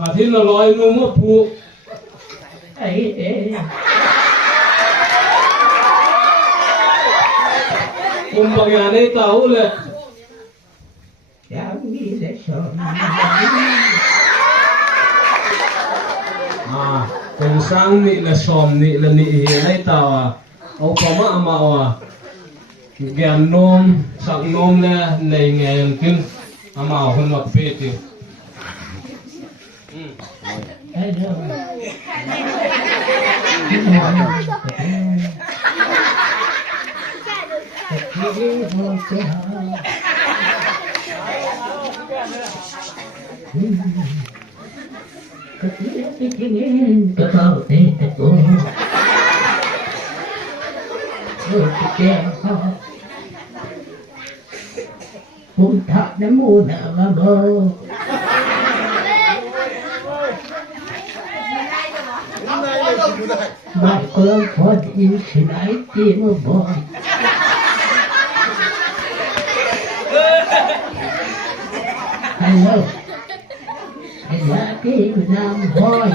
อาทิตย์ละร้อยนุ่มผูกไอ้ผมบางอย่างในเตาเลยยังมีแต่ชมเป็นสร้างนี่ละชมนี่ละนี่ในเตาเอาความมาแกมนมสักนมเนี่ยในไงกินมาเอาคนมาเปิดอยู่ผมทักน้ำมูน่ะมาบอกบ้านเมืองพอดีสิไหนที่มาบอกฮัลโหลไอ้ยาที่นำห้อย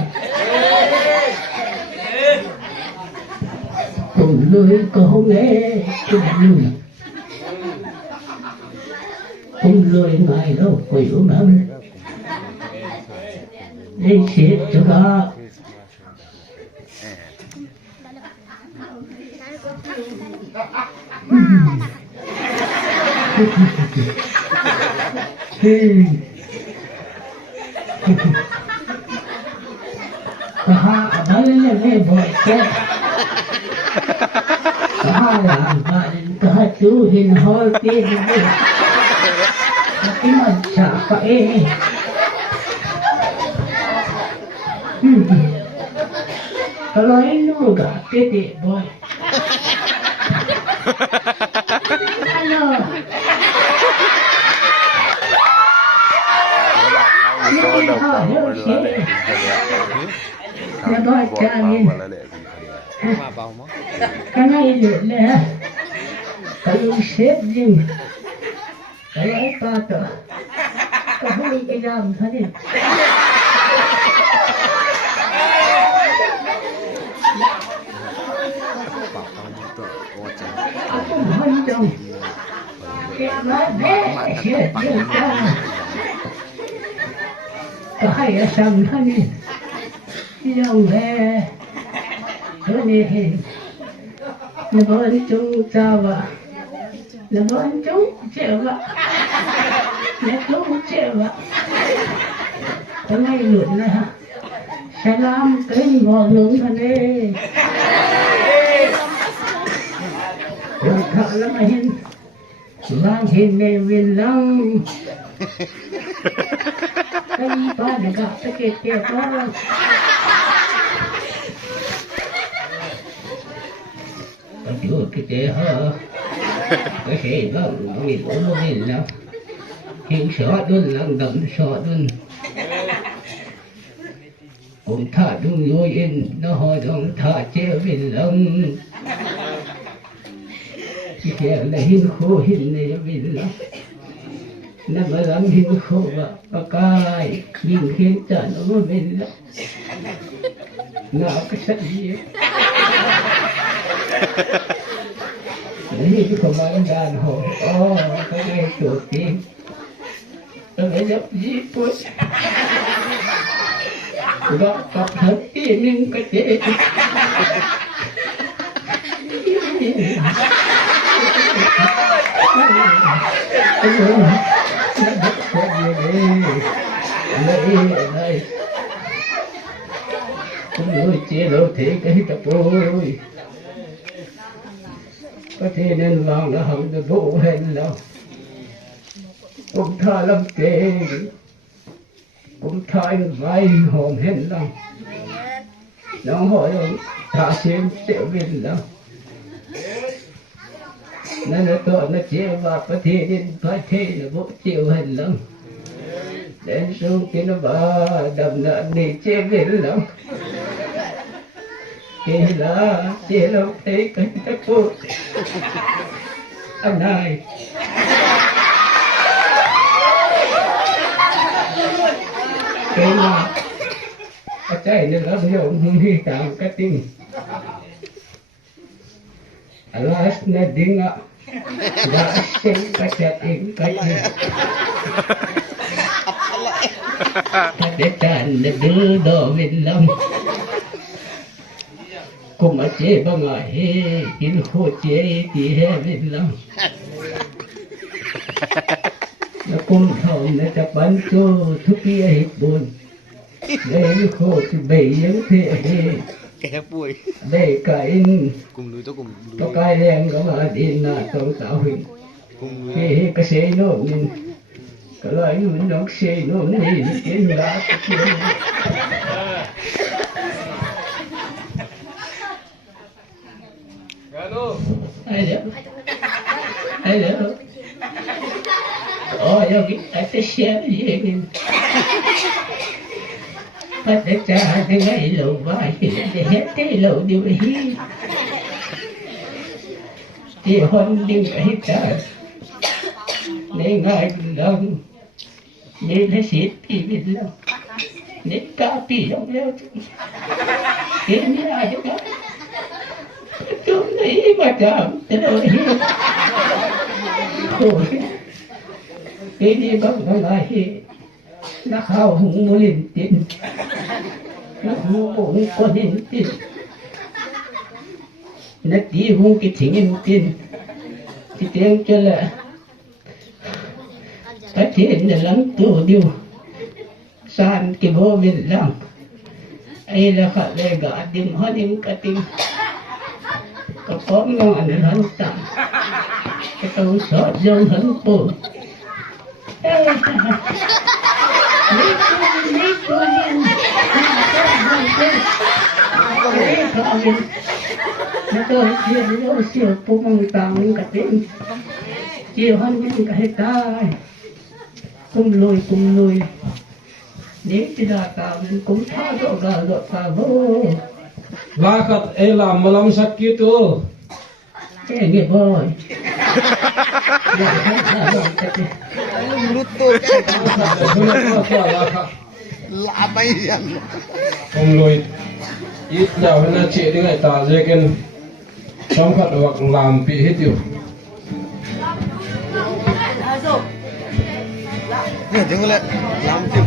ตุ่มลุยก็หงเอ๋ตุ่มลุยcũng lười ngày đâu quỷ lắm đi xịt cho đó ha đó là cái bội chết ha là bạn ta chú hình hơi tiền cái mà chả phải kalau ini juga titik boy halo nó boy jangan karena itu lah kalau set je kalau apa tu kalau ini jam tadi aku macam kahaya samhani yang ini lebaran chung Jawa lebaran chung Jawa lebaran Jawa cái luận này salam cái ngọn lửa thân đi rồi thợ lắm anh vang hình nề viên lăng cái ba để gặp cái kia có chưa cái chế hả cái xe đó mình cũng không nhìn đâu hiện sợ đơn lăng đậm sợ đơn cũng thả đúng rồi in nó hỏi đồng thả chế mình lăng cái kia là hình khô hình này mình lăng nó mà làm hình khô và cái nhìn khiến trả nó mà mình lăng nào cái sạch gì ini komandan ho cái chuột tim cái dập jiput gak tak hati ning kecil cũng nuôi chia đâu thế cái tập ôi có thể nên lòng là không được bộ hình đâu cũng thà lắm kề cũng thay vai hồn hình lòng nó hỏi đâu thà xem tiểu viên đâu nên là tội nó chia và có thể nên phải thế là bộ chịu hình lòng đến xuống kia nó bảo đầm nợ đi chia viên lòng kia là chia đâu thấy cái cô anh này cái mà cái chạy nên nó bây giờ không đi càng cái tim Allah na dinga đã sinh cái chạy in cái gì để tràn để đưa đồ mình lòng cùng mà chế bằng ngài he in khô chế thì he mình lòng nó cũng thầu nóจะบรรจุทุกอย่างให้บุญได้โคตรเบียงเทียแกป่วยได้ไก่กลุ่มลุยตัวไก่แรงก็มาดินน่ะต้องสาวหินเฮ้ก็เสียโน่นก็เลยมันน้องเสียโน่นนี่กินละไอ้เด้อไอ้เด้อOh, 여기 아저씨야 얘기. 바다자 내가 일로 와. 해때 일로 đi. Thì hôn đi cái ta. Nên ngài lòng. Nên là xịt thì biết lòng. Nên cá thì lòng leo. Thế như ai cho cá. Tôi nghĩ mà chạm. Thế rồi. Thôi. Cái đi con nó lại nó khao hùng mua liền tiền nó hùng cũng có liền tiền nó tí hùng cái tiền tiền cái tiền cho là cái tiền là lắm tổ điều san cái bố mình làm ấy là phải để gõ điểm hết điểm cái tiền có con nó ăn hắn tạm cái tàu sọt dông hắn bổ nó tôi chia nó siêu phụ mong tàng cả tiếng chiều hơn những cái ta cùng lùi nếu chỉ là tạo nên cũng tháo độ gà độ phá vô la khát làm mà làm sakit tu cái nghiệp rồi lutut apa yan không lùi ít nào hơn là chị đi ngày ta dễ kinh trong khát hoặc làm bị hết tiêu nè tiếng lên làm chim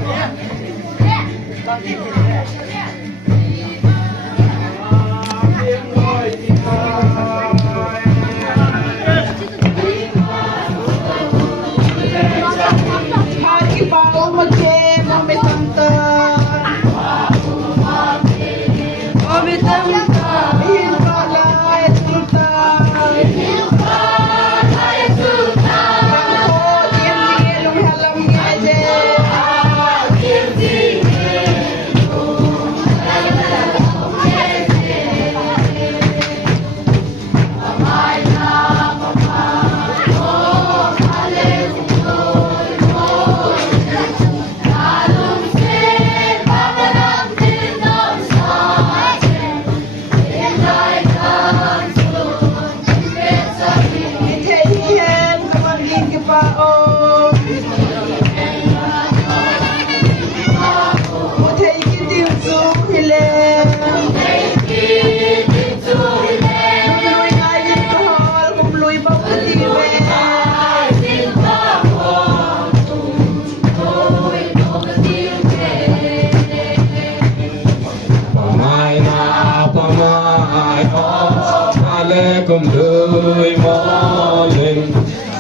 cùng đời mơ lên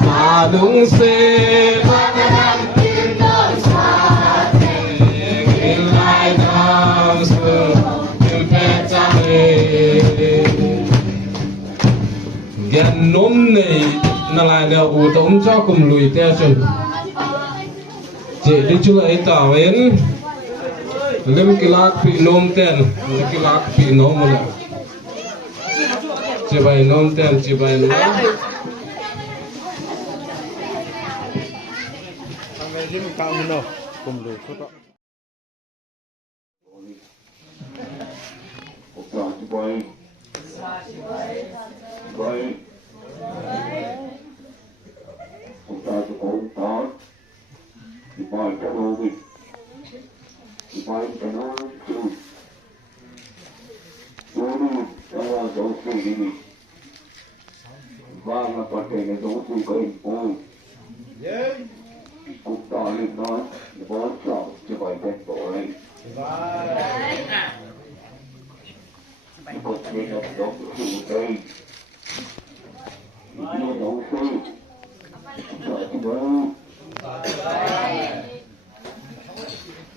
mà đúng xe gen nôm này là lại đều ủ tống cho cùng lùi theo chừng chị đi chú ấy tỏ đến lim cái lát bị nôm tên cái lát bị nôm một lần chị bày nôm tên chị bày nôm lim cao mình đâu cùng lùi chút đó Vậy chúng ta sẽ có thì bài cho đô mình dấu suy đi và là có thể là dấu suy có hình phù cũng tỏ lên nói bó trọng cho bài bên tổ ấy có thể là dấu suy đây như dấu suy cho chứ đâu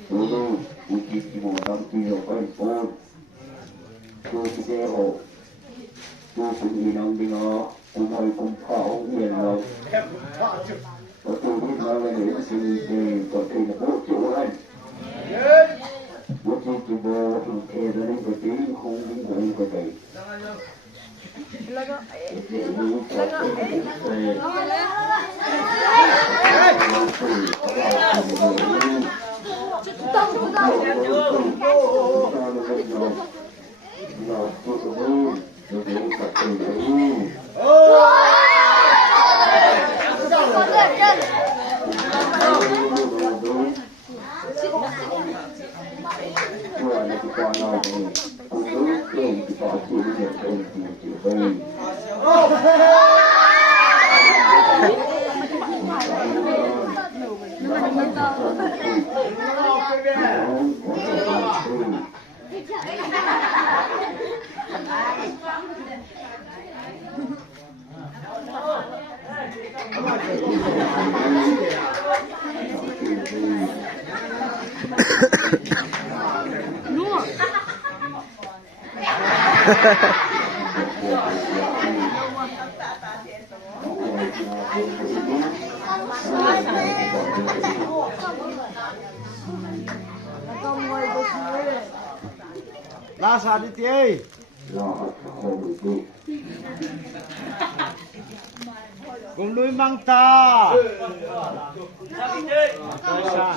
dulu uji kimodan kilo kan pun tu kidero tu pinginang dinga kumay kumpao yan lo tu ni mga ni sini ko tin ko chuan uji kibo ke dani ko tin kung din ko dai laga La sa đi tê. Cùng nuôi mang ta. Sa.